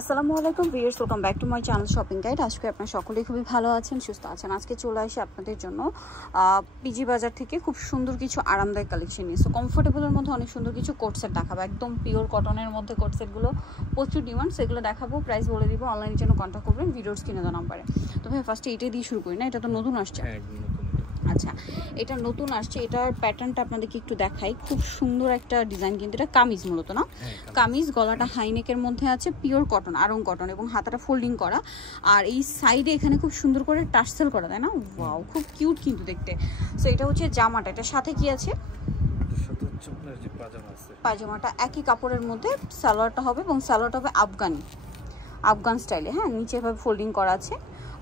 আসসালামু আলাইকুম viewers, welcome back to my channel shopping guide. আজকে আপনারা সকলেই খুবই ভালো আছেন, সুস্থ আছেন। আজকে চলে আসি আপনাদের জন্য পিজি বাজার থেকে খুব সুন্দর কিছু আরামদায়ক কালেকশন নিয়ে। সো কমফোর্টেবলের মধ্যে অনেক সুন্দর কিছু কোট সেট দেখাবো, একদম পিওর কটনের মধ্যে কোট সেটগুলো প্রচুর ডিমান্ড, সেগুলো দেখাবো। প্রাইস বলে দিব, অনলাইনের জন্য কন্ট্যাক্ট করবেন ভিডিওর স্ক্রিনে দেওয়া নাম্বারে। তো ভাই ফার্স্টে এটাই দিয়ে শুরু করি না, এটা তো নতুন আসছে। আচ্ছা, এটা নতুন আসছে, এটার প্যাটার্নটা আপনাদেরকে একটু দেখাই। খুব সুন্দর একটা ডিজাইন, কিন্তু এটা কামিজ মূলত না, কামিজ। গলাটা হাইনেকের মধ্যে আছে, পিওর কটন, আরং কটন, এবং হাতাটা ফোল্ডিং করা। আর এই সাইডে এখানে খুব সুন্দর করে টার্সেল করা, তাই না? ওয়াও, খুব কিউট কিন্তু দেখতে। সো এটা হচ্ছে জামাটা, এটার সাথে কি আছে? পায়জামাটা একই কাপড়ের মধ্যে, সালোয়ারটা হবে, এবং সালোয়ারটা হবে আফগান স্টাইলে। হ্যাঁ, নিচে এভাবে ফোল্ডিং করা আছে,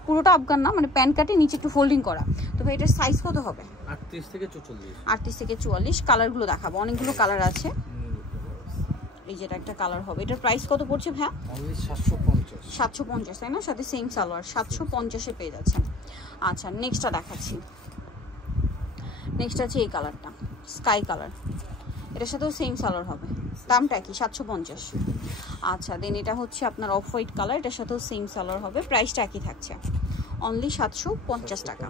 পুরোটা আফগান না, মানে প্যান্ট কাটে নিচে একটু ফোল্ডিং করা। তো ভাই এটার সাইজ কত হবে? 38 থেকে 44। 38 থেকে 44। কালারগুলো দেখাবো, অনেকগুলো কালার আছে। এই যেটা একটা কালার হবে। এটার প্রাইস কত পড়ছে ভাই? অনলি 750। 750, তাই না? সাথে সেম সালোয়ার, 750 এ পেয়ে যাচ্ছেন। আচ্ছা, নেক্সটটা দেখাচ্ছি। নেক্সট আছে এই কালারটা, স্কাই কালার। এটার সাথেও সেম সালোয়ার হবে, দামটা কি? 750। আচ্ছা, দেন এটা হচ্ছে আপনার অফ হোয়াইট কালার, এটার সাথেও সেম সালোয়ার হবে, প্রাইসটা একই থাকছে, অনলি 750 টাকা।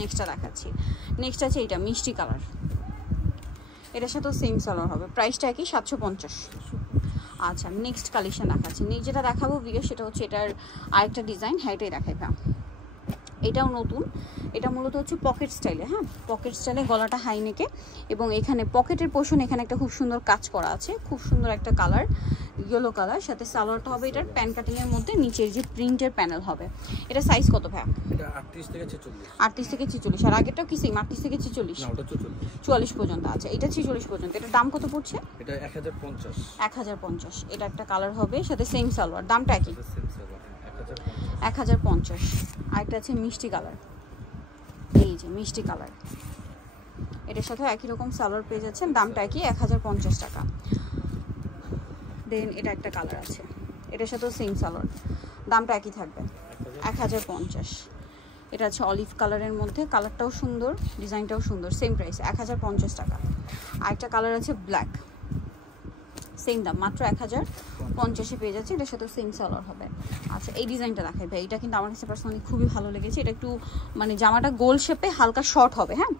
নেক্সটটা দেখাচ্ছি। নেক্সট আছে এটা মিষ্টি কালার, এটার সাথেও সেম সালোয়ার হবে, প্রাইসটা একই, 750। আচ্ছা, নেক্সট কালেকশন দেখাচ্ছি। নেক্সট যেটা দেখাবো ভিডিও, সেটা হচ্ছে এটার আরেকটা ডিজাইন। হ্যাঁ, এটাই দেখাই ভাই, এটাও নতুন। এটা মূলত হচ্ছে পকেট স্টাইলে। হ্যাঁ, পকেট স্টাইলে, গলাটা হাই নেকে, এবং এখানে পকেটের পোর্শন এখানে একটা খুব সুন্দর কাজ করা আছে, খুব সুন্দর একটা কালার, ইয়েলো কালার। সাথে সালোয়ারটা হবে এটার প্যান্ট কাটিং এর মধ্যে, নিচের যে প্রিন্টের প্যানেল হবে। এটা সাইজ কত ভাই? এটা 38 থেকে 46। 38 থেকে 46। আর আগেরটাও কি সেম 38 থেকে 46? না, ওটা 44। 44 পর্যন্ত। আচ্ছা, এটা 46 পর্যন্ত। এটার দাম কত পড়ছে? এটা 1050। 1050। এটা একটা কালার হবে, সাথে সেম সালোয়ার, দামটা কি? 1050। আরেকটা আছে মিষ্টি কালার, এই যে মিষ্টি কালার, এটার সাথে একই রকম সালোয়ার পেয়ে যাচ্ছেন, দামটা কি? 1050 টাকা। দেন এটা একটা কালার আছে, এটার সাথেও সেম সালোয়ার, দামটা একই থাকবে, 1050। এটা আছে অলিভ কালারের মধ্যে, কালারটাও সুন্দর, ডিজাইনটাও সুন্দর, সেম প্রাইস, 1050 টাকা। আরেকটা কালার আছে ব্ল্যাক, সেম দাম, মাত্র 1050-এ পেয়ে যাচ্ছে, এটার সাথে সেম সালোয়ার হবে। আচ্ছা, এই ডিজাইনটা দেখাই ভাই, এটা কিন্তু আমার কাছে পার্সোনালি খুবই ভালো লেগেছে। এটা একটু মানে জামাটা গোল শেপে, হালকা শর্ট হবে। হ্যাঁ,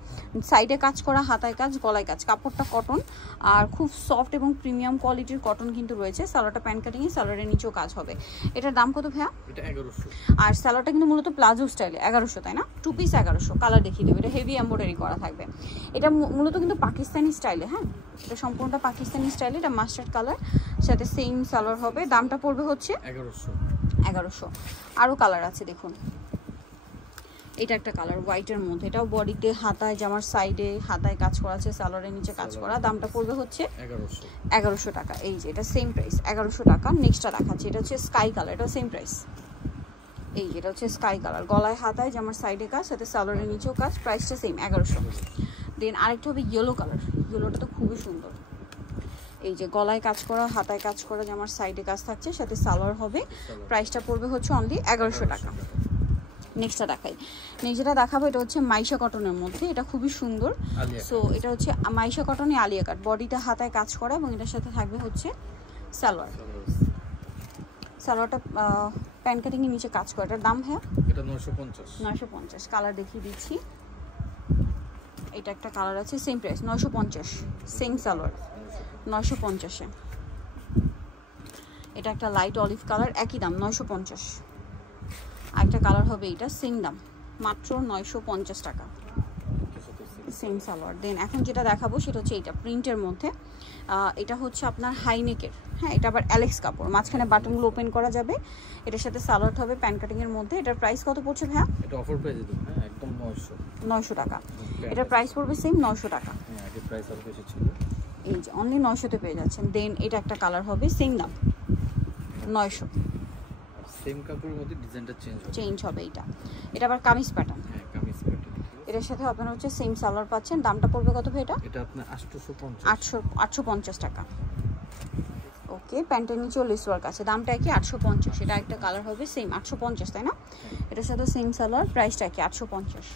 সাইডে কাজ করা, হাতায় কাজ, গলায় কাজ, কাপড়টা কটন, আর খুব সফট এবং প্রিমিয়াম কোয়ালিটির কটন কিন্তু রয়েছে। সালোয়ারটা প্যান্ট কাটিংয়ে, সালোয়ারের নিচেও কাজ হবে। এটার দাম কত ভাইয়া? এটা 1100। আর সালোয়ারটা কিন্তু মূলত প্লাজো স্টাইলে, 1100, তাই না? 2 পিস 1100। কালার দেখিয়ে দেবো, এটা হেভি এমব্রয়ডারি করা থাকবে। এটা মূলত কিন্তু পাকিস্তানি স্টাইলে। হ্যাঁ, এটা সম্পূর্ণটা পাকিস্তানি স্টাইলে, এটা মাস্টার্ড কালার, সাথে সেম সালোয়ার হবে, দামটা পড়বে হচ্ছে 1100। আরও কালার আছে দেখুন, এটা একটা কালার হোয়াইটের মধ্যে, এটাও বডিতে, হাতায়, জামার সাইডে হাতায় কাজ করা আছে, সালোয়ারের নিচে কাজ করা, দামটা পড়বে হচ্ছে 1100 টাকা। এই যে এটা সেম প্রাইস, 1100 টাকা। নেক্সটটা দেখাচ্ছি, এটা হচ্ছে স্কাই কালার, এটাও সেম প্রাইস। এই এটা হচ্ছে স্কাই কালার, গলায় হাতায়, জামার সাইডে কাজ, সাথে সালোয়ারের নিচেও কাজ, প্রাইসটা সেম, 1100। দেন আরেকটা হবে ইয়েলো কালার, ইয়েলোটা তো খুবই সুন্দর। এই যে গলায় কাজ করা, হাতায় কাজ করা, জামার সাইডে কাজ থাকছে, সাথে সালোয়ার হবে, প্রাইসটা পড়বে হচ্ছে অনলি 1100 টাকা। নেক্সটটা দেখাই। নেক্সট যেটা দেখাবো, এটা হচ্ছে মাইশা কটনের মধ্যে, এটা খুবই সুন্দর। সো এটা হচ্ছে মাইশা কটনে আলিয়া কাট, বডিটা হাতায় কাজ করা, এবং এটার সাথে থাকবে হচ্ছে সালোয়ার। সালোয়ারটা প্যান্ট কাটিংয়ের নিচে কাজ করা। এটার দাম হ্যাঁ, এটা 950। কালার দেখিয়ে দিচ্ছি। এটা একটা কালার আছে, সেম প্রাইস, 950, সেম সালোয়ার, 950-এ। এটা একটা লাইট অলিভ কালার, একই দাম, 950। আরেকটা কালার হবে, এটা সেম দাম, মাত্র 950 টাকা, সেম সালোয়ার। দেন এখন যেটা দেখাবো সেটা হচ্ছে এটা প্রিন্টের মধ্যে, এটা হচ্ছে আপনার হাইনেকের। হ্যাঁ, এটা আবার অ্যালেক্স কাপড়, মাঝখানে বাটনগুলো ওপেন করা যাবে, এটার সাথে সালোয়ার হবে প্যান্ট কাটিংয়ের মধ্যে। এটার প্রাইস কত পড়ছে ভাইয়া? এটা অফার প্রাইসে দেব, হ্যাঁ, একদম 900 টাকা। এটার প্রাইস পড়বে সেম 900 টাকা। হ্যাঁ, আগে প্রাইস আরো বেশি ছিল, এই যে অনলি 900-তে পেয়ে যাচ্ছেন। দেন এটা একটা কালার হবে, সেম দাম, 900। সেম কাপড়ের মধ্যে ডিজাইনটা চেঞ্জ হবে। এটা আবার কামিজ প্যাটার্ন। হ্যাঁ, কামিজ প্যাটার্ন। এটার সাথে আপনারা হচ্ছে সেম সালোয়ার পাচ্ছেন, দামটা পড়বে কত ভাই? এটা আপনার 850 টাকা। ওকে, প্যান্টের নিচেও লেস ওয়ার্ক আছে, দামটা কি? 850। এটা একটা কালার হবে, সেম 850, তাই না? এটার সাথে সেম সালোয়ার, প্রাইসটা কি? 850।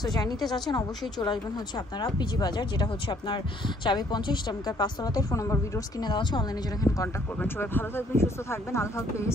সো যারা নিতে যাচ্ছেন অবশ্যই চলে আসবেন হচ্ছে আপনারা পিজি বাজার, যেটা হচ্ছে আপনার 450 টাকার 5 তলাতে। ফোন নম্বর ভিডিওস কিনে দেওয়া আছে, অনলাইনে জন্য এখানে কন্ট্যাক্ট করবেন। সবাই ভালো থাকবেন, সুস্থ থাকবেন, আল্লাহ হাফেজ।